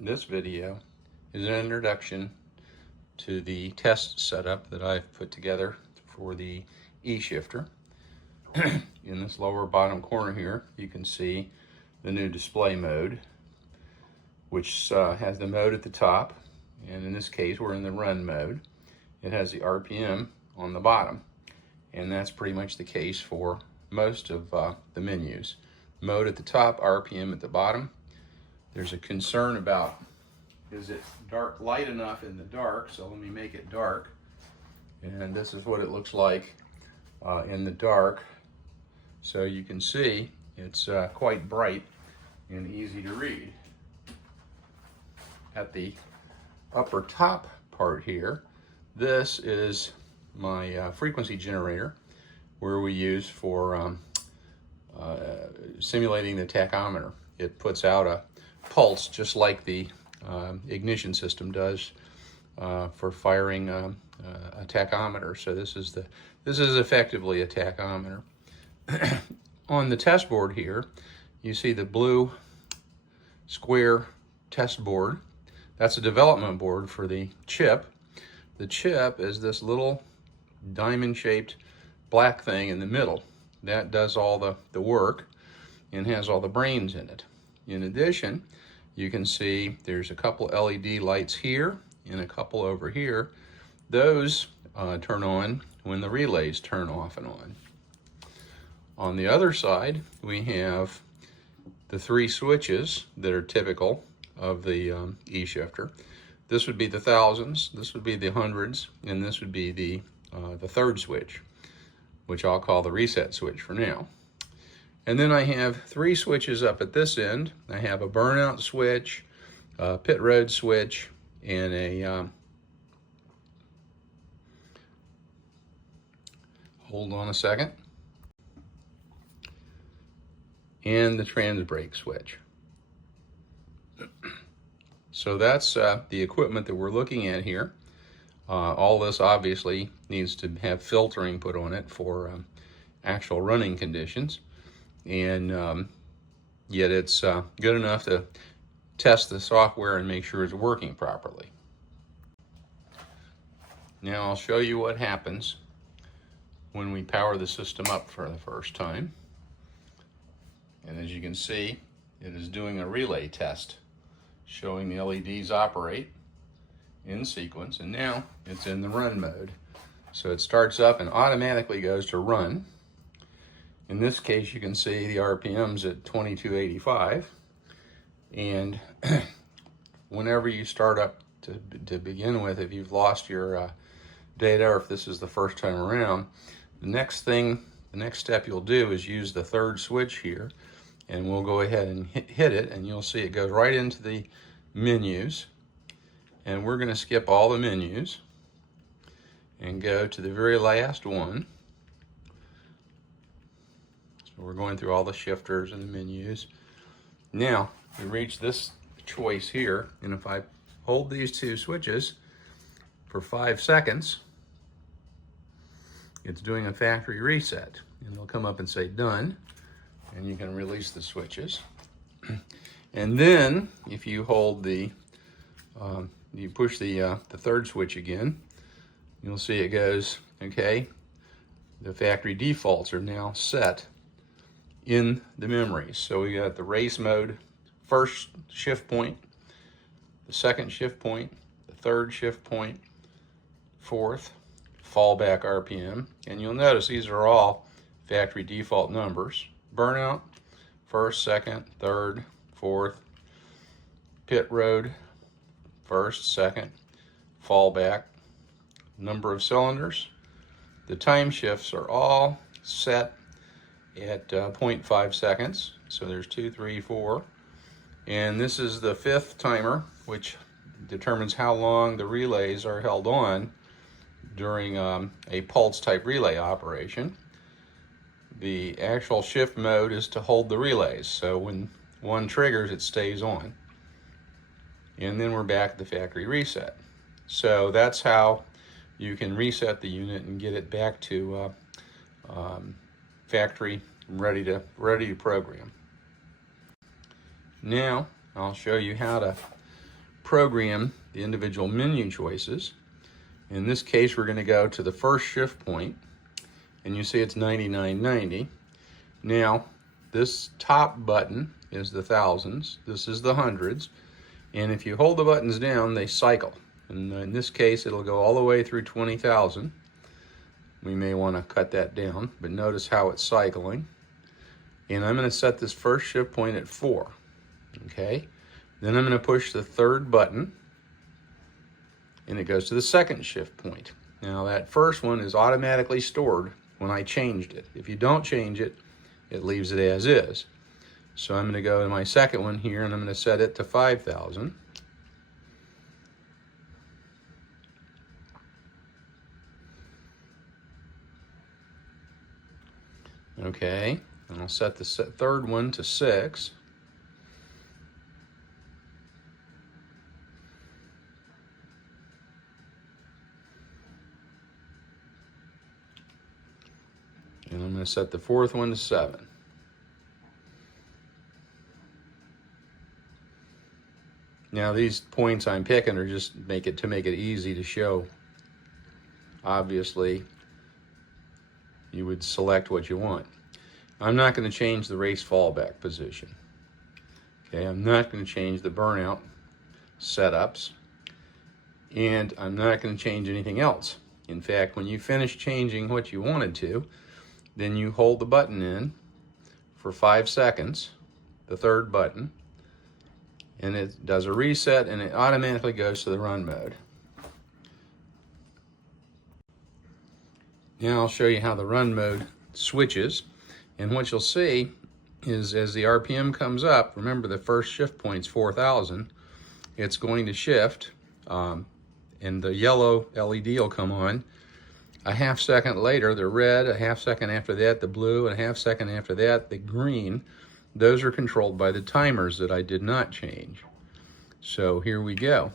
This video is an introduction to the test setup that I've put together for the Eshifer. In this lower bottom corner here, you can see the new display mode, which has the mode at the top, and in this case we're in the run mode. It has the RPM on the bottom, and that's pretty much the case for most of the menus. Mode at the top, RPM at the bottom. There's a concern about, is it light enough in the dark? So let me make it dark, and this is what it looks like in the dark. So you can see it's quite bright and easy to read. At the upper top part here, this is my frequency generator, where we use for simulating the tachometer. It puts out a pulse just like the ignition system does for firing a tachometer. So this is effectively a tachometer. On the test board here, you see the blue square test board. That's a development board for the chip. The chip is this little diamond-shaped black thing in the middle. That does all the work and has all the brains in it. In addition, you can see there's a couple LED lights here and a couple over here. Those turn on when the relays turn off and on. On the other side, we have the three switches that are typical of the Eshifer. This would be the thousands, this would be the hundreds, and this would be the third switch, which I'll call the reset switch for now. And then I have three switches up at this end. I have a burnout switch, a pit road switch, and a hold on a second, and the trans brake switch. So that's the equipment that we're looking at here. All this obviously needs to have filtering put on it for actual running conditions, and yet it's good enough to test the software and make sure it's working properly. Now I'll show you what happens when we power the system up for the first time. And as you can see, it is doing a relay test, showing the LEDs operate in sequence, and now it's in the run mode. So it starts up and automatically goes to run. In this case, you can see the RPM's at 2285, and whenever you start up to begin with, if you've lost your data or if this is the first time around, the next step you'll do is use the third switch here, and we'll go ahead and hit it, and you'll see it goes right into the menus. And we're going to skip all the menus and go to the very last one. So we're going through all the shifters and the menus. Now we reach this choice here, and if I hold these two switches for 5 seconds, it's doing a factory reset, and it'll come up and say done, and you can release the switches. And then if you hold you push the third switch again, you'll see it goes, okay, the factory defaults are now set in the memories. So we got the race mode, first shift point, the second shift point, the third shift point, fourth, fallback RPM, and you'll notice these are all factory default numbers. Burnout, first, second, third, fourth, pit road, first, second, fallback, number of cylinders. The time shifts are all set at 0.5 seconds. So there's 2, 3, 4. And this is the fifth timer, which determines how long the relays are held on during a pulse type relay operation. The actual shift mode is to hold the relays. So when one triggers, it stays on. And then we're back at the factory reset. So that's how you can reset the unit and get it back to factory ready to program. Now I'll show you how to program the individual menu choices. In this case, we're going to go to the first shift point, and you see it's 99.90. Now, this top button is the thousands, this is the hundreds, and if you hold the buttons down, they cycle. And in this case, it'll go all the way through 20,000. We may want to cut that down, but notice how it's cycling. And I'm going to set this first shift point at 4. Okay? Then I'm going to push the third button, and it goes to the second shift point. Now that first one is automatically stored when I changed it. If you don't change it, it leaves it as is. So I'm going to go to my second one here, and I'm going to set it to 5,000. Okay, and I'll set the third one to 6. And I'm going to set the fourth one to 7. Now these points I'm picking are just to make it easy to show. Obviously, you would select what you want. I'm not going to change the race fallback position. Okay, I'm not going to change the burnout setups, and I'm not going to change anything else. In fact, when you finish changing what you wanted to, then you hold the button in for 5 seconds, the third button, and it does a reset, and it automatically goes to the run mode. Now I'll show you how the run mode switches, and what you'll see is as the RPM comes up, remember the first shift point's 4,000, it's going to shift, and the yellow LED will come on. A half second later, the red, a half second after that, the blue, and a half second after that, the green. Those are controlled by the timers that I did not change. So here we go.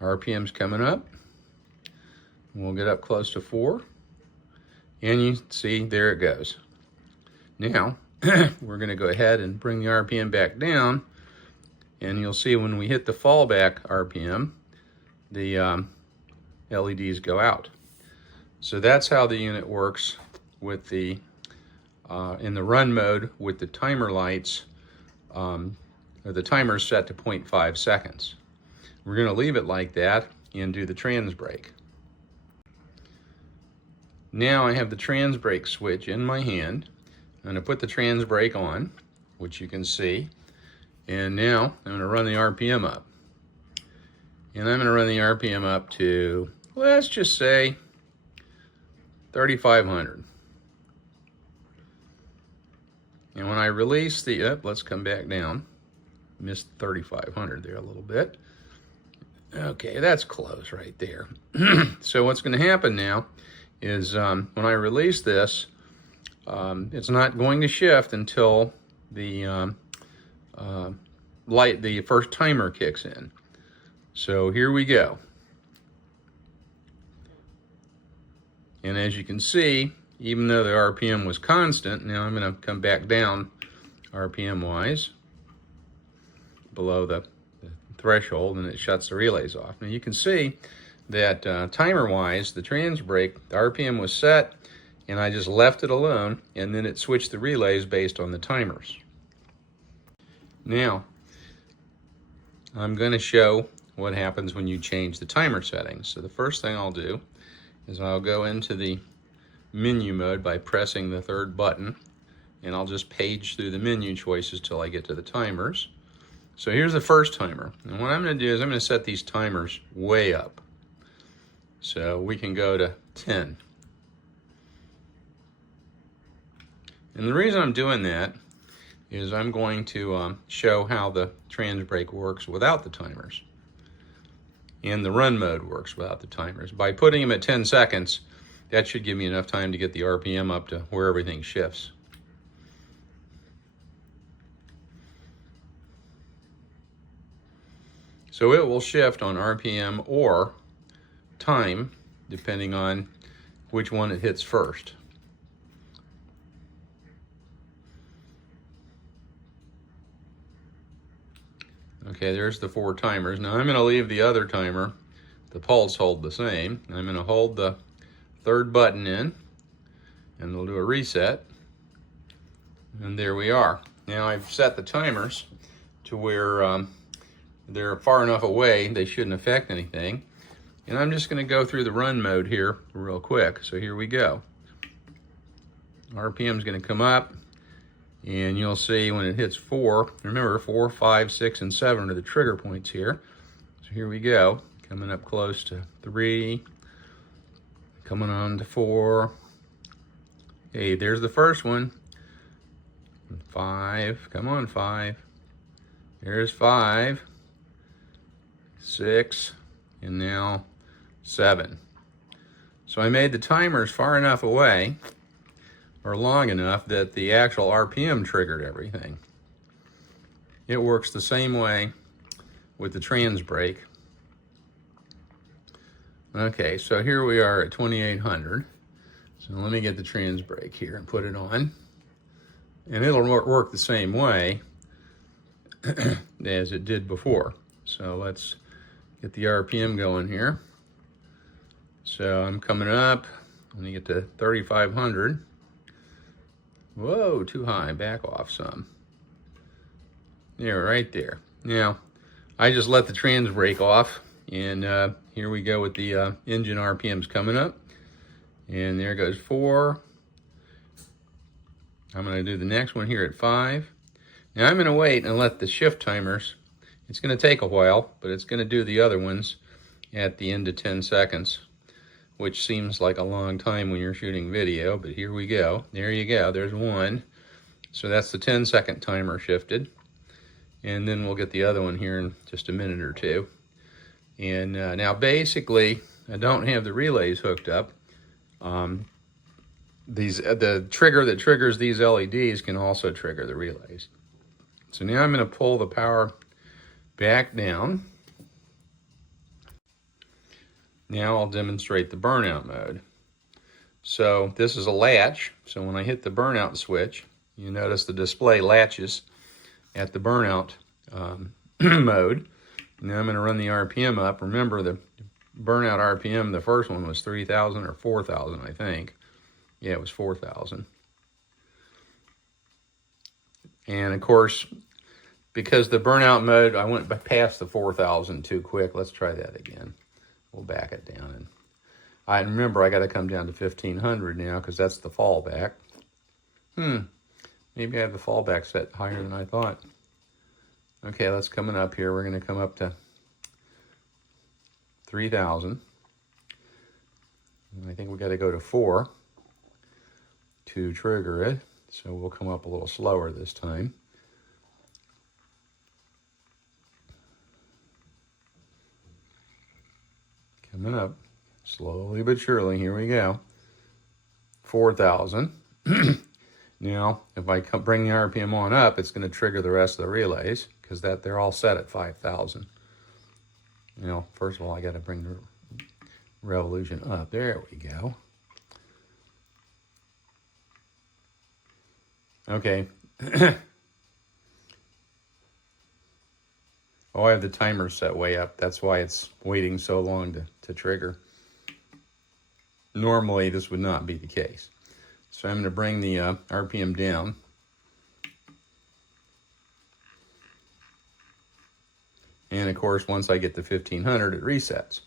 RPM's coming up. We'll get up close to 4. And you see, there it goes. Now, we're going to go ahead and bring the RPM back down. And you'll see when we hit the fallback RPM, the LEDs go out. So that's how the unit works with the in the run mode with the timer lights, or the timer set to 0.5 seconds. We're going to leave it like that and do the trans brake. Now I have the trans brake switch in my hand. I'm going to put the trans brake on, which you can see, and now I'm going to run the RPM up. And I'm going to run the RPM up to, let's just say, 3,500. And when I release the, let's come back down. Missed 3,500 there a little bit. Okay, that's close right there. So what's going to happen now is when I release this, it's not going to shift until the the first timer kicks in. So here we go. And as you can see, even though the RPM was constant, now I'm going to come back down RPM-wise below the threshold, and it shuts the relays off. Now you can see that timer-wise, the trans brake, the RPM was set, and I just left it alone, and then it switched the relays based on the timers. Now, I'm going to show what happens when you change the timer settings. So the first thing I'll do is I'll go into the menu mode by pressing the third button, and I'll just page through the menu choices till I get to the timers. So here's the first timer, and what I'm going to do is I'm going to set these timers way up. So we can go to 10. And the reason I'm doing that is I'm going to show how the trans brake works without the timers. And the run mode works without the timers. By putting them at 10 seconds, that should give me enough time to get the RPM up to where everything shifts. So it will shift on RPM or time, depending on which one it hits first. Okay, there's the 4 timers. Now I'm going to leave the other timer, the pulse, hold the same. I'm going to hold the 3rd button in, and we'll do a reset. And there we are. Now I've set the timers to where they're far enough away they shouldn't affect anything. And I'm just going to go through the run mode here real quick. So here we go. RPM is going to come up, and you'll see when it hits 4, remember 4, 5, 6, and 7 are the trigger points here. So here we go, coming up close to 3, coming on to 4. Okay, there's the first one. 5, come on 5. There's 5, 6, and now 7. So I made the timers far enough away, or long enough, that the actual RPM triggered everything. It works the same way with the trans brake. Okay, so here we are at 2800. So let me get the trans brake here and put it on. And it'll work the same way as it did before. So let's get the RPM going here. So I'm coming up. Let me get to 3500. Whoa, too high, back off some. There, right there. Now, I just let the trans brake off, and here we go with the engine RPMs coming up. And there goes 4. I'm gonna do the next one here at 5. Now I'm gonna wait and let the shift timers, it's gonna take a while, but it's gonna do the other ones at the end of 10 seconds. Which seems like a long time when you're shooting video, but here we go. There you go, there's 1. So that's the 10-second timer shifted. And then we'll get the other one here in just a minute or 2. And now basically, I don't have the relays hooked up. The trigger that triggers these LEDs can also trigger the relays. So now I'm gonna pull the power back down. Now I'll demonstrate the burnout mode. So this is a latch. So when I hit the burnout switch, you notice the display latches at the burnout mode. Now I'm going to run the RPM up. Remember the burnout RPM, the first one was 3,000 or 4,000, I think. Yeah, it was 4,000. And of course, because the burnout mode, I went past the 4,000 too quick. Let's try that again. We'll back it down. And I remember I got to come down to 1,500 now because that's the fallback. Maybe I have the fallback set higher than I thought. Okay, that's coming up here. We're going to come up to 3,000. I think we got to go to 4 to trigger it. So we'll come up a little slower this time. Coming up slowly but surely. Here we go. 4,000. Now, if I bring the RPM on up, it's going to trigger the rest of the relays because they're all set at 5,000. You know, first of all, I got to bring the revolution up. There we go. Okay. Oh, I have the timer set way up. That's why it's waiting so long to trigger. Normally, this would not be the case. So I'm going to bring the RPM down. And of course, once I get to 1,500, it resets.